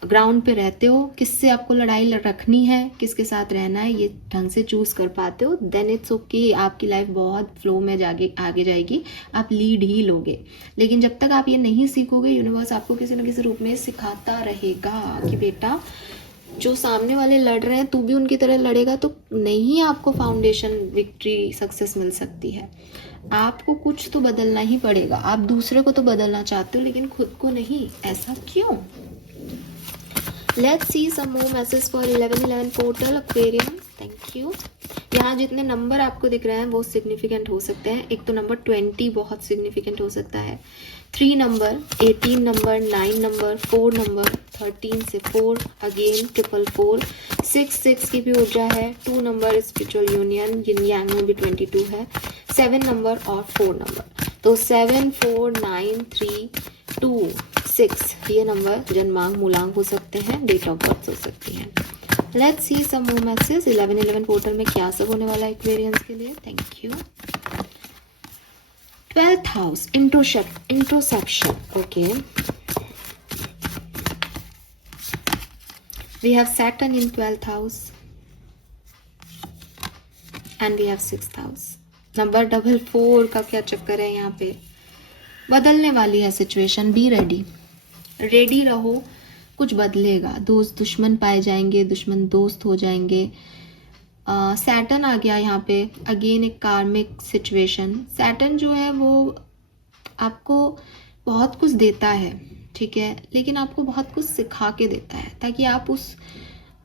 ग्राउंड पे रहते हो, किससे आपको लड़ाई रखनी है, किसके साथ रहना है, ये ढंग से चूज कर पाते हो, देन इट्स ओके, आपकी लाइफ बहुत फ्लो में आगे जाएगी, आप लीड ही लोगे। लेकिन जब तक आप ये नहीं सीखोगे, यूनिवर्स आपको किसी न किसी रूप में सिखाता रहेगा कि बेटा जो सामने वाले लड़ रहे हैं तू भी उनकी तरह लड़ेगा तो नहीं आपको फाउंडेशन विक्ट्री सक्सेस मिल सकती है। आपको कुछ तो बदलना ही पड़ेगा। आप दूसरे को तो बदलना चाहते हो लेकिन खुद को नहीं, ऐसा क्यों? Let's see some more messages for 1111 portal Aquarium. Thank you. यहाँ जितने नंबर आपको दिख रहे हैं वो सिग्निफिकेंट हो सकते हैं। एक तो नंबर 20 बहुत सिग्निफिकेंट हो सकता है, 3 नंबर, 18 नंबर, 9 नंबर, 4 नंबर, 13 से 4, अगेन 444, 6 की भी ऊर्जा है, 2 नंबर स्पिरिचुअल यूनियन, जिन यांग में भी 22 है, 7 नंबर और 4 नंबर। तो 7, 4, 9, 3, 2, 6 ये नंबर जन्मांक मूलांक हो सकते हैं, डेट ऑफ बर्थ हो सकती है। Let's see some more message 1111 portal में क्या सब होने वाला है एक्वेरियंस के लिए। Thank you. 12th house introspection, okay, we have Saturn in 12th house and we have 6th house. Number 44 का क्या चक्कर है यहाँ पे? बदलने वाली है सिचुएशन, बी रेडी रहो, कुछ बदलेगा। दोस्त दुश्मन पाए जाएंगे, दुश्मन दोस्त हो जाएंगे। सैटर्न आ गया यहाँ पे, अगेन एक कार्मिक सिचुएशन। सैटर्न जो है वो आपको बहुत कुछ देता है, ठीक है, लेकिन आपको बहुत कुछ सिखा के देता है ताकि आप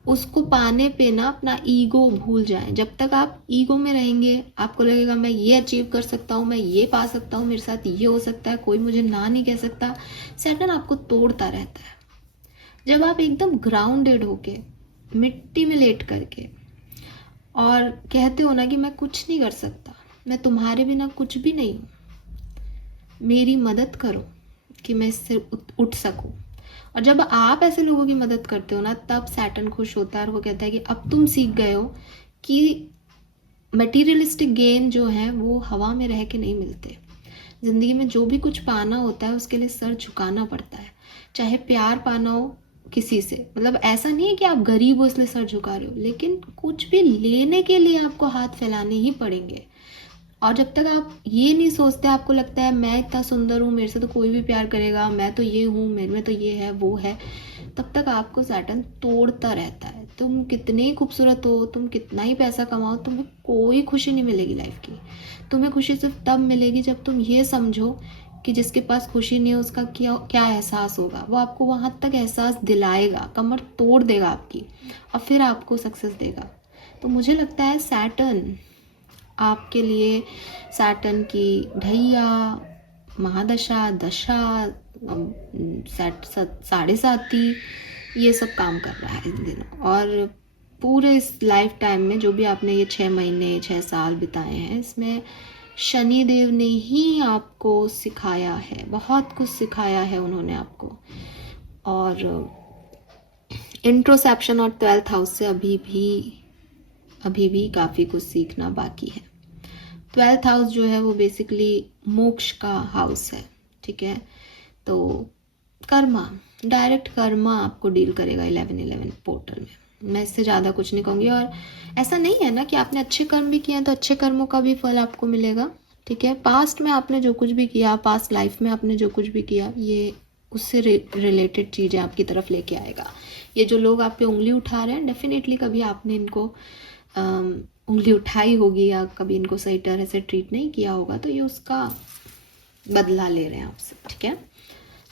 उसको पाने पे ना अपना ईगो भूल जाएं। जब तक आप ईगो में रहेंगे, आपको लगेगा मैं ये अचीव कर सकता हूँ, मैं ये पा सकता हूँ, मेरे साथ ये हो सकता है, कोई मुझे ना नहीं कह सकता, सैटर्न आपको तोड़ता रहता है। जब आप एकदम ग्राउंडेड होके, मिट्टी में लेट करके और कहते हो ना कि मैं कुछ नहीं कर सकता, मैं तुम्हारे बिना कुछ भी नहीं हूँ, मेरी मदद करो कि मैं इससे उठ सकूं। और जब आप ऐसे लोगों की मदद करते हो ना, तब सैटर्न खुश होता है और वो कहता है कि अब तुम सीख गए हो कि मटेरियलिस्टिक गेन जो है वो हवा में रह के नहीं मिलते। जिंदगी में जो भी कुछ पाना होता है उसके लिए सर झुकाना पड़ता है। चाहे प्यार पाना हो किसी से, मतलब ऐसा नहीं है कि आप गरीब हो इसलिए सर झुका रहे हो, लेकिन कुछ भी लेने के लिए आपको हाथ फैलाने ही पड़ेंगे। और जब तक आप ये नहीं सोचते, आपको लगता है मैं इतना सुंदर हूँ, मेरे से तो कोई भी प्यार करेगा, मैं तो ये हूँ, मेरे में तो ये है वो है, तब तक आपको सैटर्न तोड़ता रहता है। तुम कितने ही खूबसूरत हो, तुम कितना ही पैसा कमाओ, तुम्हें कोई खुशी नहीं मिलेगी लाइफ की। तुम्हें खुशी सिर्फ तब मिलेगी जब तुम ये समझो कि जिसके पास खुशी नहीं है उसका क्या क्या एहसास होगा। वो आपको वहाँ तक एहसास दिलाएगा, कमर तोड़ देगा आपकी, और फिर आपको सक्सेस देगा। तो मुझे लगता है सैटर्न आपके लिए, सैटर्न की ढैया, महादशा, दशा, 7.5 ये सब काम कर रहा है इन दिनों। और पूरे इस लाइफ टाइम में जो भी आपने ये 6 महीने 6 साल बिताए हैं, इसमें शनि देव ने ही आपको सिखाया है, बहुत कुछ सिखाया है उन्होंने आपको। और इंट्रोसेप्शन और 12th हाउस से अभी भी काफ़ी कुछ सीखना बाकी है। 12th हाउस जो है वो बेसिकली मोक्ष का हाउस है, ठीक है। तो कर्मा, डायरेक्ट कर्मा आपको डील करेगा 11-11 पोर्टल में। मैं इससे ज़्यादा कुछ नहीं कहूँगी। और ऐसा नहीं है ना कि आपने अच्छे कर्म भी किए हैं तो अच्छे कर्मों का भी फल आपको मिलेगा, ठीक है। पास्ट में आपने जो कुछ भी किया, पास्ट लाइफ में आपने जो कुछ भी किया, ये उससे रिलेटेड चीज़ें आपकी तरफ लेके आएगा। ये जो लोग आप पे उंगली उठा रहे हैं, डेफिनेटली कभी आपने इनको उंगली उठाई होगी या कभी इनको सही तरह से ट्रीट नहीं किया होगा, तो ये उसका बदला ले रहे हैं आपसे, ठीक है।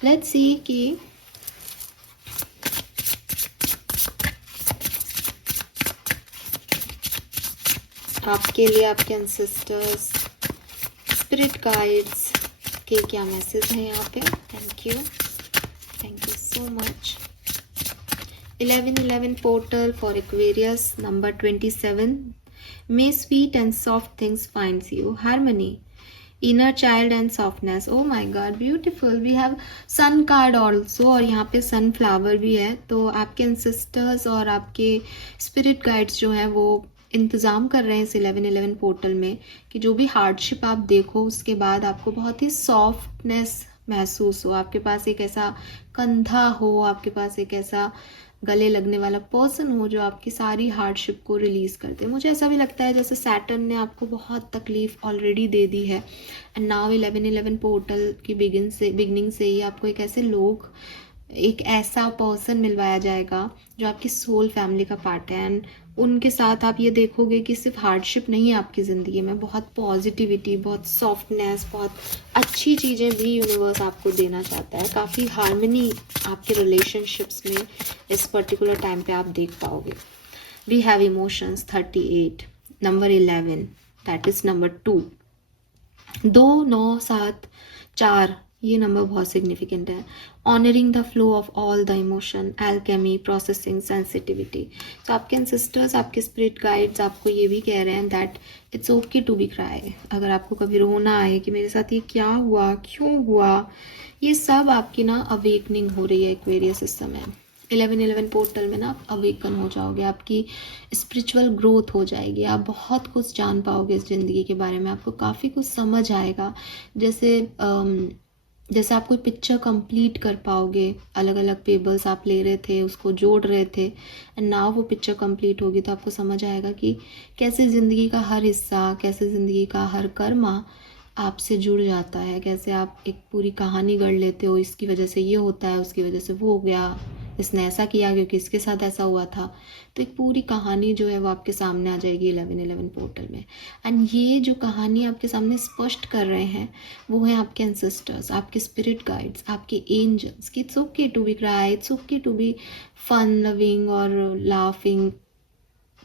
लेट्स सी कि आपके लिए आपके एंसेस्टर्स, स्पिरिट गाइड्स के क्या मैसेज हैं यहाँ पे। Thank you so much. 11-11 portal for Aquarius, number 27. May sweet and soft things finds you. Harmony, inner child and softness. Oh my God, beautiful. We have sun card also, और यहाँ पे sunflower भी है। तो आपके ancestors और आपके spirit guides जो हैं वो इंतज़ाम कर रहे हैं इस 11-11 पोर्टल में कि जो भी हार्डशिप आप देखो उसके बाद आपको बहुत ही सॉफ्टनेस महसूस हो, आपके पास एक ऐसा कंधा हो, आपके पास एक ऐसा गले लगने वाला पर्सन हो जो आपकी सारी हार्डशिप को रिलीज़ करते हैं। मुझे ऐसा भी लगता है जैसे सैटर्न ने आपको बहुत तकलीफ ऑलरेडी दे दी है, एंड नाउ 11-11 पोर्टल की बिगनिंग से ही आपको एक ऐसा पर्सन मिलवाया जाएगा जो आपकी सोल फैमिली का पार्ट है। एंड उनके साथ आप ये देखोगे कि सिर्फ हार्डशिप नहीं है आपकी ज़िंदगी में, बहुत पॉजिटिविटी, बहुत सॉफ्टनेस, बहुत अच्छी चीज़ें भी यूनिवर्स आपको देना चाहता है। काफ़ी हार्मनी आपके रिलेशनशिप्स में इस पर्टिकुलर टाइम पे आप देख पाओगे। We have emotions 38, number 11, that is number 2। 2, 9, 7, 4 ये नंबर बहुत सिग्निफिकेंट है। Honouring the flow of all the emotion, alchemy, processing, sensitivity. तो आपके एंसेस्टर्स, आपके स्पिरिट गाइड्स आपको ये भी कह रहे हैं that it's okay to be cry. अगर आपको कभी रोना आए कि मेरे साथ ये क्या हुआ, क्यों हुआ, ये सब आपकी ना अवेकनिंग हो रही है एक्वेरियस इस समय। 11-11 पोर्टल में ना आप अवेकन हो जाओगे, आपकी स्पिरिचुअल ग्रोथ हो जाएगी, आप बहुत कुछ जान पाओगे इस ज़िंदगी के बारे में, आपको काफ़ी कुछ समझ आएगा। जैसे आप कोई पिक्चर कंप्लीट कर पाओगे, अलग अलग पेबल्स आप ले रहे थे, उसको जोड़ रहे थे, एंड नाउ वो पिक्चर कंप्लीट होगी तो आपको समझ आएगा कि कैसे ज़िंदगी का हर हिस्सा, कैसे ज़िंदगी का हर कर्मा आपसे जुड़ जाता है, कैसे आप एक पूरी कहानी गढ़ लेते हो, इसकी वजह से ये होता है, उसकी वजह से वो हो गया, इसने ऐसा किया क्योंकि इसके साथ ऐसा हुआ था। तो एक पूरी कहानी जो है वो आपके सामने आ जाएगी 11-11 पोर्टल में। एंड ये जो कहानी आपके सामने स्पष्ट कर रहे हैं वो है आपके एंसेस्टर्स, आपके स्पिरिट गाइड्स, आपके एंजल्स कि it's okay to be cry, it's okay to be fun loving और लाफिंग,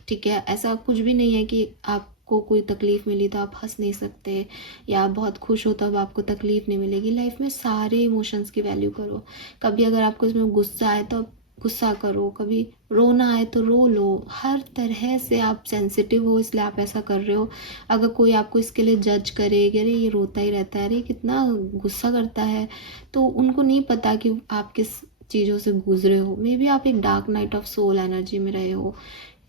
ठीक है। ऐसा कुछ भी नहीं है कि आपको कोई तकलीफ़ मिली तो आप हंस नहीं सकते, या आप बहुत खुश हो तब आपको तकलीफ़ नहीं मिलेगी। लाइफ में सारे इमोशंस की वैल्यू करो। कभी अगर आपको इसमें गुस्सा आए तो गुस्सा करो, कभी रोना आए तो रो लो। हर तरह से आप सेंसिटिव हो इसलिए आप ऐसा कर रहे हो। अगर कोई आपको इसके लिए जज करे कि अरे ये रोता ही रहता है, अरे कितना गुस्सा करता है, तो उनको नहीं पता कि आप किस चीज़ों से गुजरे हो। मे बी आप एक dark night of soul energy में रहे हो,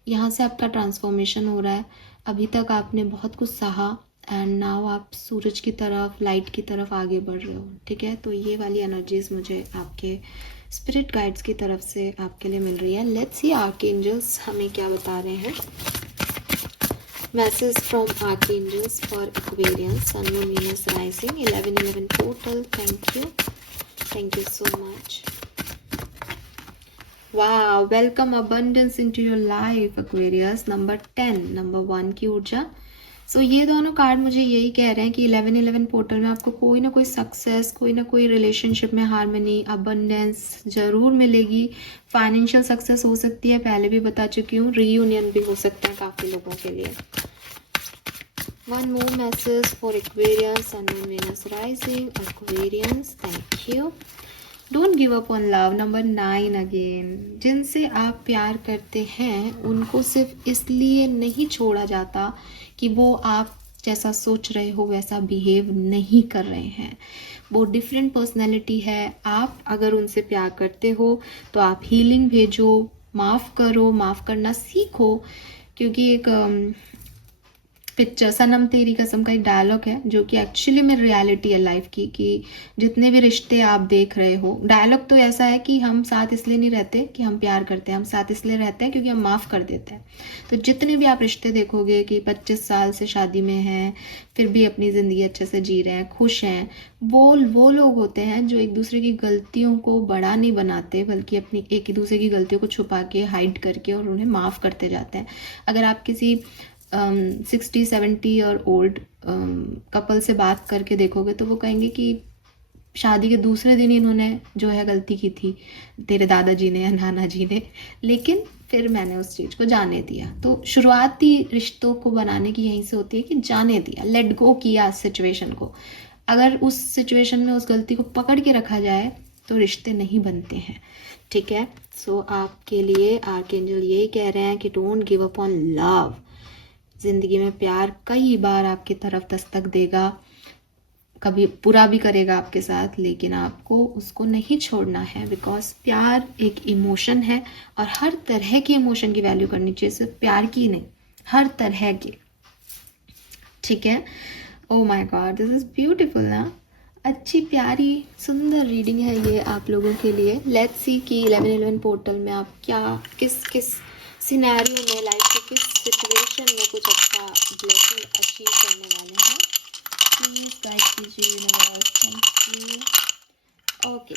यहाँ से आपका ट्रांसफॉर्मेशन हो रहा है। अभी तक आपने बहुत कुछ सहा एंड नाउ आप सूरज की तरफ, लाइट की तरफ आगे बढ़ रहे हो, ठीक है। तो ये वाली एनर्जीज मुझे आपके स्पिरिट गाइड्स की तरफ से आपके लिए मिल रही है। लेट्स सी आर्कएंजल्स हमें क्या बता रहे हैं। Message from archangels for Aquarians, sun, moon, Venus, rising, 11-11 portal. Thank you so much. वाह, welcome abundance into your life Aquarius, number 10, number 1 की ऊर्जा। सो ये दोनों कार्ड मुझे यही कह रहे हैं कि 11-11 पोर्टल में आपको कोई ना कोई सक्सेस, कोई ना कोई रिलेशनशिप में हार्मनी, अबंडेंस ज़रूर मिलेगी। फाइनेंशियल सक्सेस हो सकती है, पहले भी बता चुकी हूँ, रीयूनियन भी हो सकता है काफ़ी लोगों के लिए। One more message for Aquarians, sun, moon, Venus, rising, Aquarians. Thank you. Don't give up on love. Number 9 again, जिनसे आप प्यार करते हैं उनको सिर्फ इसलिए नहीं छोड़ा जाता कि वो आप जैसा सोच रहे हो वैसा बिहेव नहीं कर रहे हैं। वो डिफरेंट पर्सनैलिटी है। आप अगर उनसे प्यार करते हो तो आप हीलिंग भेजो, माफ़ करो, माफ़ करना सीखो। क्योंकि एक पिक्चर सनम तेरी कसम का एक डायलॉग है जो कि एक्चुअली में रियलिटी है लाइफ की, कि जितने भी रिश्ते आप देख रहे हो, डायलॉग तो ऐसा है कि हम साथ इसलिए नहीं रहते कि हम प्यार करते हैं, हम साथ इसलिए रहते हैं क्योंकि हम माफ़ कर देते हैं। तो जितने भी आप रिश्ते देखोगे कि 25 साल से शादी में हैं फिर भी अपनी ज़िंदगी अच्छे से जी रहे हैं, खुश हैं, वो लोग होते हैं जो एक दूसरे की गलतियों को बड़ा नहीं बनाते, बल्कि अपनी एक दूसरे की गलतियों को छुपा के, हाइड करके और उन्हें माफ़ करते जाते हैं। अगर आप किसी 60-70 और ओल्ड कपल से बात करके देखोगे तो वो कहेंगे कि शादी के दूसरे दिन इन्होंने जो है गलती की थी, तेरे दादाजी ने या नाना जी ने, लेकिन फिर मैंने उस चीज़ को जाने दिया। तो शुरुआती रिश्तों को बनाने की यहीं से होती है कि जाने दिया, लेट गो किया सिचुएशन को। अगर उस सिचुएशन में उस गलती को पकड़ के रखा जाए तो रिश्ते नहीं बनते हैं। ठीक है, सो आपके लिए आर्कएंजल यही कह रहे हैं कि don't give up on love. ज़िंदगी में प्यार कई बार आपकी तरफ दस्तक देगा, कभी बुरा भी करेगा आपके साथ, लेकिन आपको उसको नहीं छोड़ना है, बिकॉज प्यार एक इमोशन है और हर तरह के इमोशन की वैल्यू करनी चाहिए, सिर्फ प्यार की नहीं, हर तरह के। ठीक है, oh my God, this is beautiful ना। अच्छी प्यारी सुंदर रीडिंग है ये आप लोगों के लिए। लेट्स सी कि 1111 पोर्टल में आप क्या किस सिनेरियो में, लाइफ के किस सिचुएशन में कुछ अच्छा ब्लेसिंग अचीव करने वाले हैं। प्लीज गाइड कीजिए universe, thank you. Okay,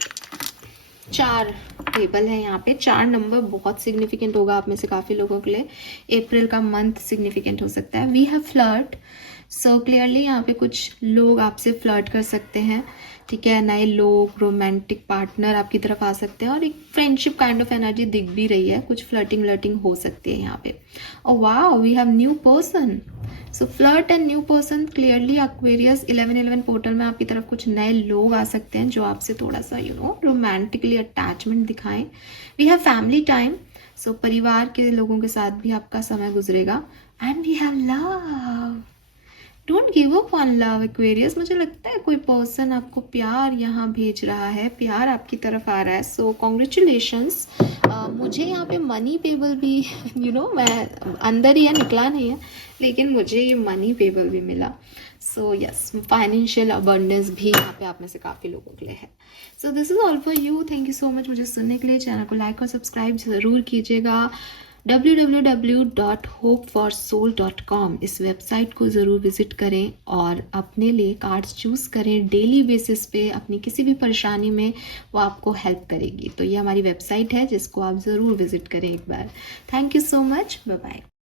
4 table है यहाँ पे। 4 नंबर बहुत सिग्निफिकेंट होगा आप में से काफ़ी लोगों के लिए। अप्रैल का मंथ सिग्निफिकेंट हो सकता है। We have flirt, so clearly यहाँ पे कुछ लोग आपसे फ्लर्ट कर सकते हैं। ठीक है, नए लोग, रोमांटिक पार्टनर आपकी तरफ आ सकते हैं और एक फ्रेंडशिप काइंड ऑफ एनर्जी दिख भी रही है, कुछ फ्लर्टिंग व्लर्टिंग हो सकती है यहाँ पे। और wow, we have new person, so flirt and new person. Clearly Aquarius 1111 portal में आपकी तरफ कुछ नए लोग आ सकते हैं जो आपसे थोड़ा सा रोमांटिकली अटैचमेंट दिखाएं। We have family time, so परिवार के लोगों के साथ भी आपका समय गुजरेगा। And we have love, don't give up on love Aquarius. मुझे लगता है कोई पर्सन आपको प्यार यहाँ भेज रहा है, प्यार आपकी तरफ आ रहा है, सो कॉन्ग्रेचुलेशंस। मुझे यहाँ पे मनी पेबल भी मैं अंदर ही है, निकला नहीं है, लेकिन मुझे ये मनी पेबल भी मिला। सो यस, फाइनेंशियल अबंडेंस भी यहाँ पे आप में से काफ़ी लोगों के लिए है। So this is all for you, thank you so much मुझे सुनने के लिए। चैनल को लाइक और सब्सक्राइब ज़रूर कीजिएगा। www.hopeforsoul.com इस वेबसाइट को ज़रूर विज़िट करें और अपने लिए कार्ड्स चूज़ करें डेली बेसिस पे। अपनी किसी भी परेशानी में वो आपको हेल्प करेगी। तो ये हमारी वेबसाइट है जिसको आप ज़रूर विज़िट करें एक बार। Thank you so much, bye bye.